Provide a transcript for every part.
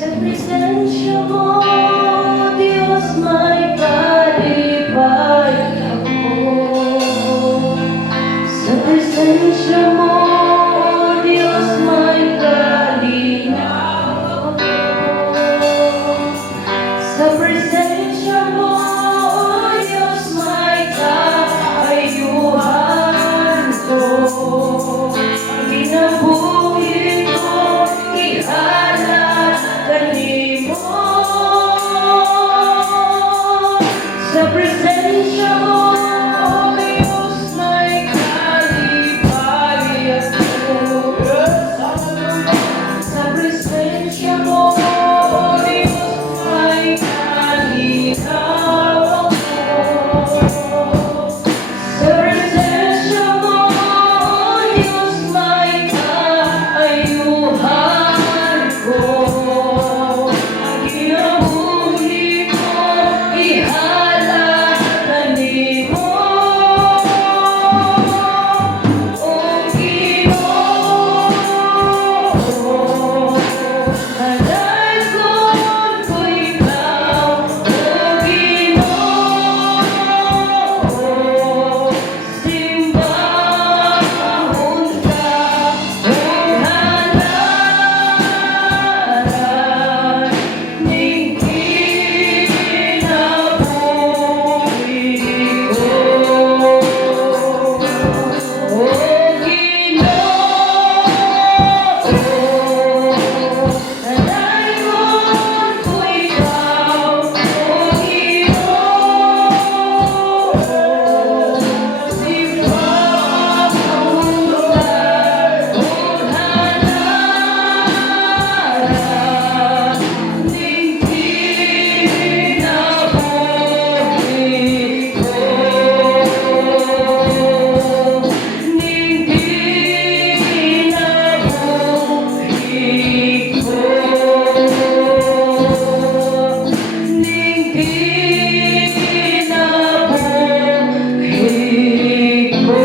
Sa presensya mo, Diyos, may kalipay ako. Sa presensya mo, Diyos, may kalinaw ako. Sa presensya mo, Diyos, may kaayuhan ko. Ang ginabuhin ko, ihalat kanimo. Sa presensya mo, Diyos, may kalipay ako. Sa presensya mo, Diyos, may kalinaw ako. Sa presensya mo, Diyos, may kaayuhan ko. Ang ginabuhi ko, ihalat kanimo. O Ginoo, halay ko ikaw. O Ginoo, simbahon ka. Kung halaran, ning kinabuhi ko. O Ginoo, halay ko ikaw. O Ginoo, simbahon ka. Kung halaran, ning kinabuhi ko. Ning kinabuhi ko. Ning kinabuhi ko.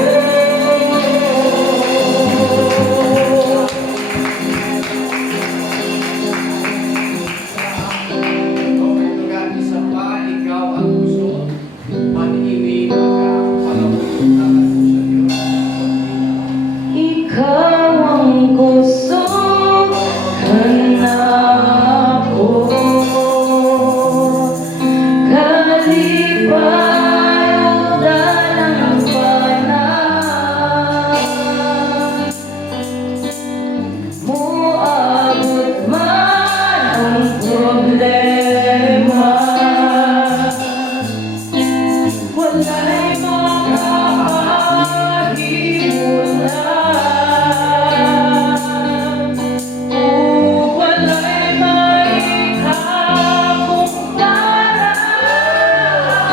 Lugar isa pa, ikaw ang gusto, manhimig ka, palamutan sa Diyos. Ikaw ang gusto hanapko, kalipay o dalang panahon. Moabot man ang problema, wala'y makahimulan. O wala'y maikakumpara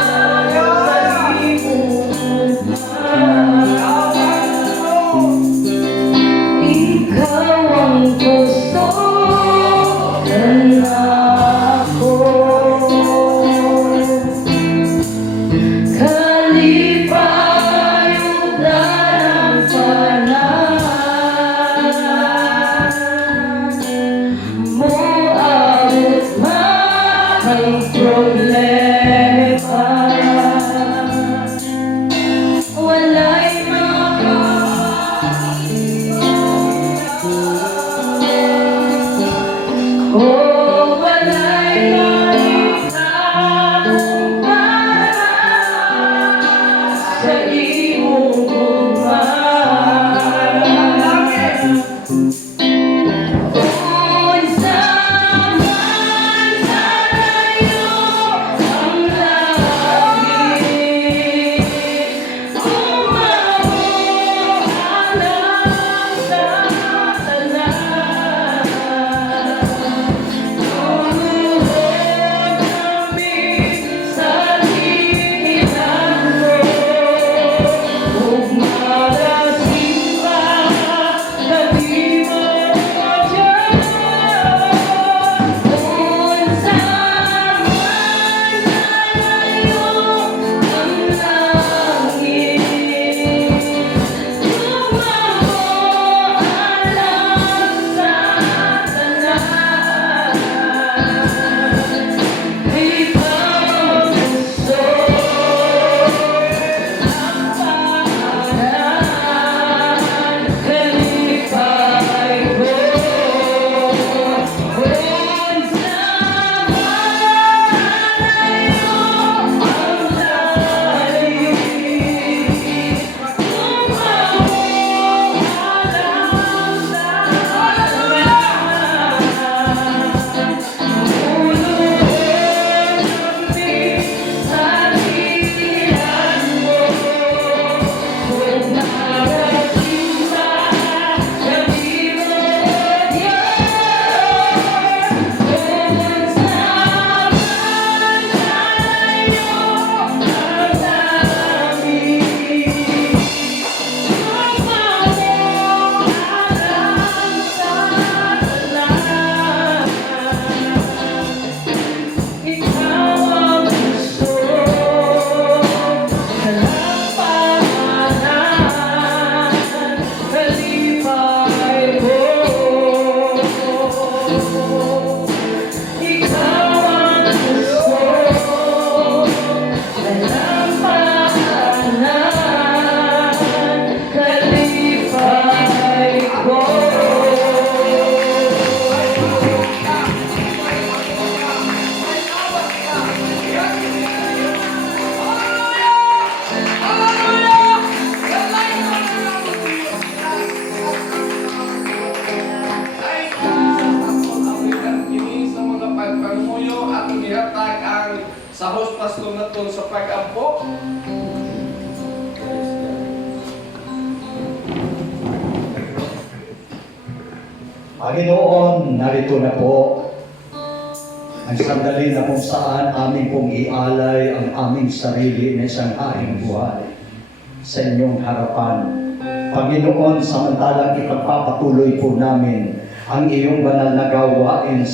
sa limutan. Ikaw ang gusto hanapko, kalipay o dalang panahon. Moabot man ang problema, wala'y makahimulan. O wala'y maikakumpara sa iyong gugma. Unsa man kalayo ang langit, umahalang sa tanan. Sa host pastor na to sa pag-ampo. Panginoon, narito na po ang sandali na kung saan amin pong ialay ang aming sarili na isang haring buhay sa inyong harapan. Panginoon, samantalang ipagpapatuloy po namin ang iyong banal na gawain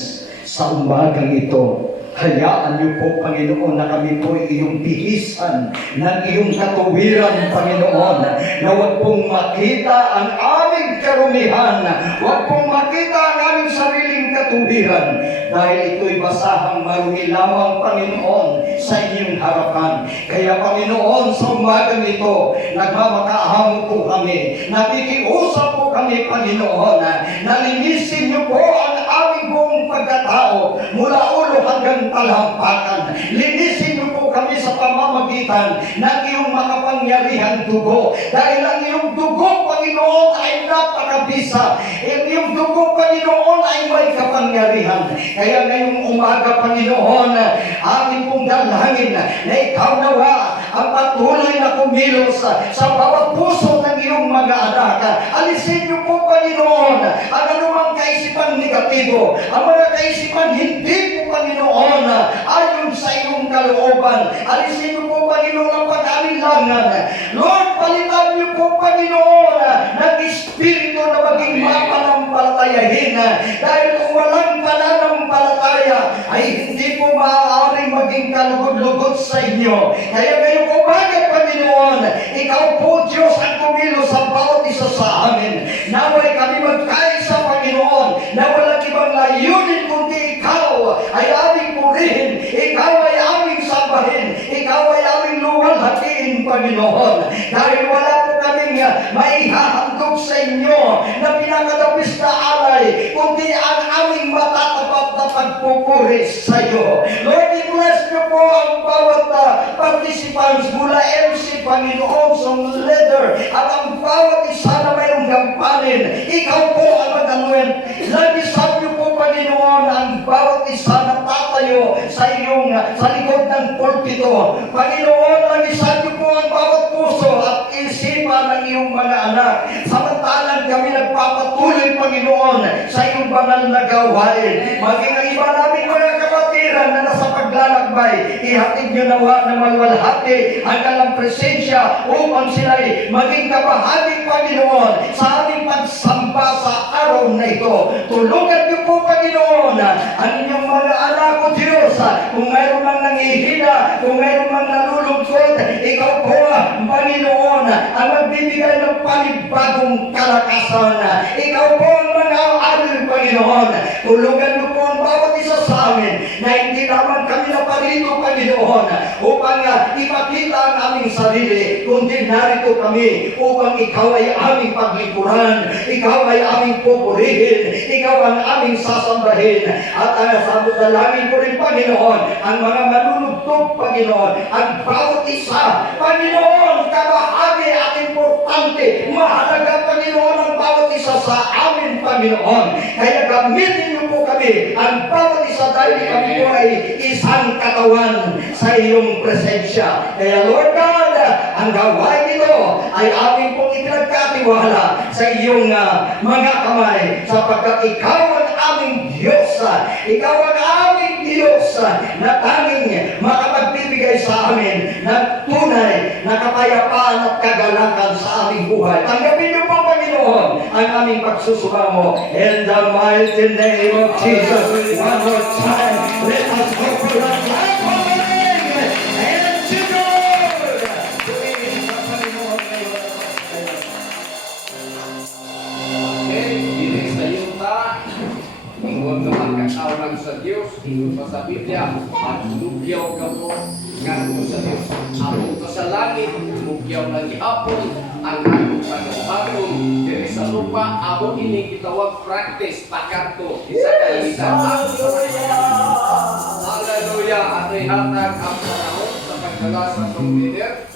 sa umagang ito. Hayaan niyo po, Panginoon, na kami po iyong tihisan ng iyong katuwiran, Panginoon, na huwag pong makita ang aming karumihan, huwag pong makita ang aming sariling katuwiran, dahil ito'y basahang marumi lamang, Panginoon, sa inyong harapan. Kaya, Panginoon, sa umagang ito, nagmamakaahamu po kami, nakikiusap po kami, Panginoon, na linisin niyo po ang aming buong pagkatao, mula ulo hanggang talampakan. Linisin niyo po kami sa pamamagitan ng iyong makapangyarihan dugo. Dahil ang iyong dugo, Panginoon, ay napakabisa. Ang iyong dugo, Panginoon, ay may kapangyarihan. Kaya ngayong umaga, Panginoon, aking pong dalangin na ikaw nawa ang patuloy na kumilos sa bawat puso ng iyong mga anak. Alisin niyo po, Panginoon, ang anumang kaisipan negatibo, ang mga kaisipan hindi po, Panginoon, ayon sa iyong kalooban. Alisin niyo po, Panginoon, ang pag-alinlangan. Lord, palitan niyo po, Panginoon, ng espiritu na maging mapanampalatayahin. Dahil kung walang pananampalataya, ay hindi po maaaring maging kalugod-lugod sa inyo. Kaya ngayong umaga, Panginoon, ikaw po, Diyos, ang kumilos sa bawat isa sa amin. Naway kami magkaisa, Panginoon, na walang ibang layunin kundi ikaw ay aming purihin, ikaw ay aming sambahin, ikaw ay aming luwalhatiin, Panginoon. Dahil wala po kaming maihahandog sa inyo na pinakadapis na alay, kundi ang aming matatapat na pagpupuri sa iyo. Lord, i-bless niyo po ang bawat participants mula MC, Panginoon, song leader, at ang bawat isa na mayroong gampanin. Ikaw po ang mag-anoint. Lagisan niyo po, Panginoon, ang bawat isa na tatayo sa iyong sa likod ng pulpito. Panginoon, lagisan niyo po ang bawat puso at isipan ng iyong mga anak. Samantalang kami nagpapatuloy, Panginoon, sa iyong banal na gawain. Maging ang iba naming mga kapatiran na nasa paglalakbay, ihatid niyo nawa na malwalhati ang kalang presensya upang sila'y maging kabahagi, Panginoon, sa aming pagsamba sa araw na ito. Tulungan niyo po, Panginoon, ang inyong mga anak o Diyos. Kung mayroon mang nangihina, kung mayroon mang nalulungkot, ikaw po, Panginoon, ang magbibigay ng panibagong kalakasan. Ikaw po ang mga alil, Panginoon. Tulungan niyo po ang bawat isa sa amin na hindi naman kami naparito, Panginoon, upang ipakita ang aming sarili, kundi narito kami upang ikaw ay aming paglikuran, ikaw ay aming pupurihin, ikaw ang aming sasambahin. At sa dalangin ko rin, Panginoon, ang mga manunugtog, Panginoon, ang bawat isa, Panginoon, kabahagi at importante, mahalaga, Panginoon, ang bawat isa sa amin, Panginoon. Kaya gamitin niyo po kami, ang bawat isa, dahil kami po ay isang katawan sa iyong presensya. Kaya Lord God, ang gawain ito ay aming pong ipinagkatiwala sa iyong mga kamay, sapagkat ikaw ang aming Diyos. Ikaw ang aming Diyos na tanging makapagbibigay sa amin ng tunay na kapayapaan at kagalakan sa aming buhay. Tanggapin niyo po, Panginoon, ang aming pagsusumamo. In the mighty name of Jesus, one more time, let us go for the life of the King and to God. Purihin sa Panginoon ngayon. Okay, dili sa yuta, ingon nga magkakawalan sa Diyos, ingon pa sa Biblia, at lugyaw ka mo ngadto sa Diyos. Among ka sa langit, lugyaw na gihapon, ang atong pagkabaton, diri sa lupa, among ining gitawag practice, pakanto, isa kalimitan. Hallelujah! At ihatag ang panahon sa pagdala sa song leader.